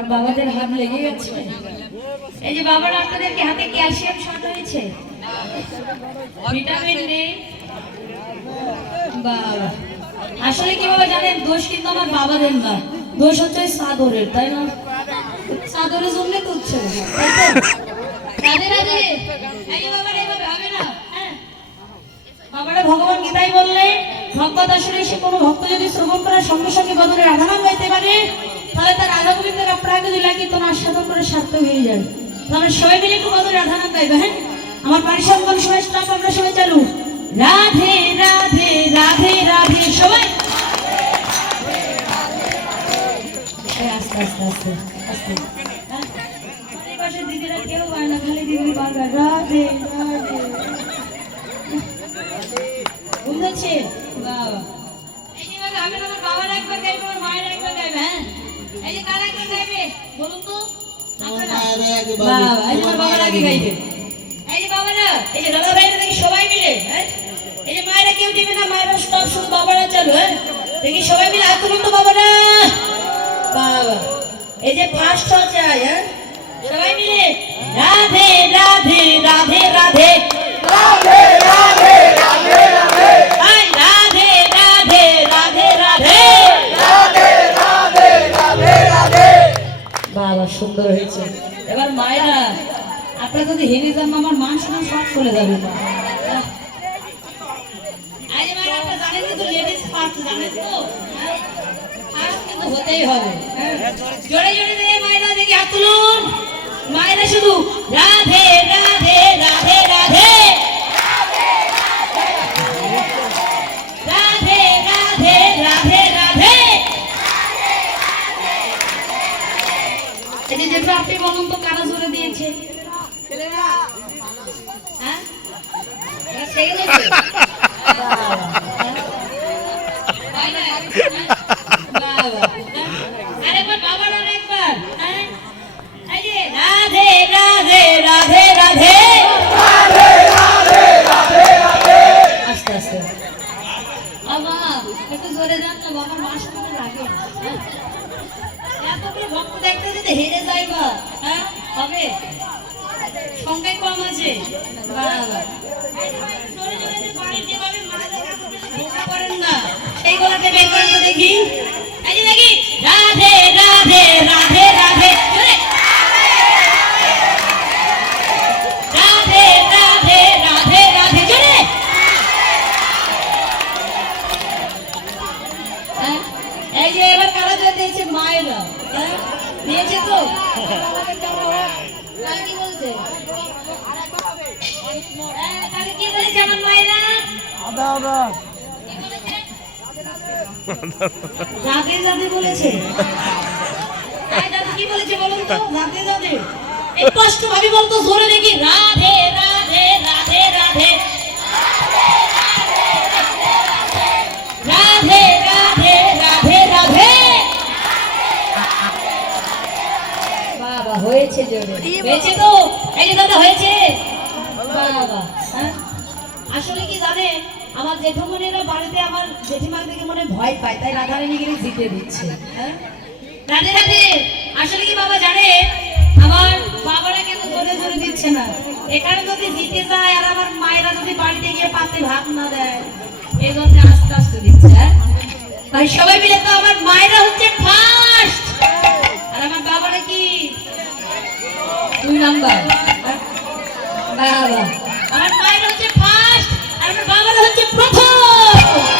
ঘাম লেগে গেছে। এই যে বাবার, আপনাদেরকে হাতে ক্যালসিয়াম শর্ট হয়েছে। ভিটামিন নেই। বাবা আসলে কি বাবা জানেন, দোষ কিন্তু আমার বাবাদের না। দোষ হচ্ছে সাদরের, তাই না? সাদরের জন্য তো? রাধে হ্যাঁ। বাবারা, ভগবান গীতাই বললেন ভগবত আসলে এসে কোনো ভক্ত যদি শ্রবণ করার সঙ্গে সঙ্গে বদলে রাধানাম গাইতে পারে তাহলে তার রাধা গোবিন্দের আপনাকে দিলা কি তোমার সাধন করে সার্থক হয়ে যাবে। আমরা সবাই মিলে একটু বদলে রাধানাম গাইবে হ্যাঁ? আমার পারিশ্রমিক সবাই স্টাফ আমরা সবাই চালু। রাধে রাধে রাধে রাধে, সবাই। আস্তে আস্তে আস্তে আস্তে হ্যাঁ? দিদিরা কেউ না, খালি দিদি রাধে বাবা এই যে বাবার গাইবে এই যে বাবারা এই যে দাদা ভাইরা দেখি সবাই মিলে হ্যাঁ? এই যে মায়েরা কেউ দিবে না মায়েরা সব শুধু বাবারা চালু হ্যাঁ? দেখি সবাই মিলে হাত তুলুন তো বাবারা। বাবা এই যে ফার্স্ট হচ্ছে হ্যাঁ? সবাই মিলে? রাধে রাধে রাধে রাধে। আই রাধে রাধে রাধে রাধে। বাবা সুন্দর হয়েছে। এবার মায়েরা, আপনারা যদি হেরে যান আমার মান সম্মান সব চলে যাবে। হ্যাঁ? হতেই হবে। হ্যাঁ? জোরে জোরে মায়েরা, দেখি হাত মায়েরা শুধু রাধে রাধে। হেরে যাইবা হ্যাঁ হবে কম আছে বাবা সেইগুলোকে বের করে তো দেখি নাকি রাধে কি বলছে তাহলে বলতো জোরে দেখি। রাধে রাধে রাধে রাধে। হয়েছে তো এই দাদা, হয়েছে হ্যাঁ? আসলে কি জানে আমার জেঠুমনিরা বাড়িতে আমার জেঠিমার দিকে মনে ভয় পায়, তাই রাধারানী গিয়ে জিতে দিচ্ছে হ্যাঁ? রাধে রাধে, আসলে কি বাবা জানে আমার বাবারা কিন্তু জোরে জোরে দিচ্ছে না এখানে যদি জিতে যায়, আর আমার মায়েরা যদি বাড়িতে গিয়ে পাতে ভাত না দেয় এই জন্য আস্তে আস্তে দিচ্ছে হ্যাঁ? সবাই মিলে তো আমার মায়েরা হচ্ছে ফার্স্ট আর আমার বাবারা কি দুই নাম্বার। বাবা। আমার মায়ের হচ্ছে ফার্স্ট আর আমার বাবার হচ্ছে প্রথম।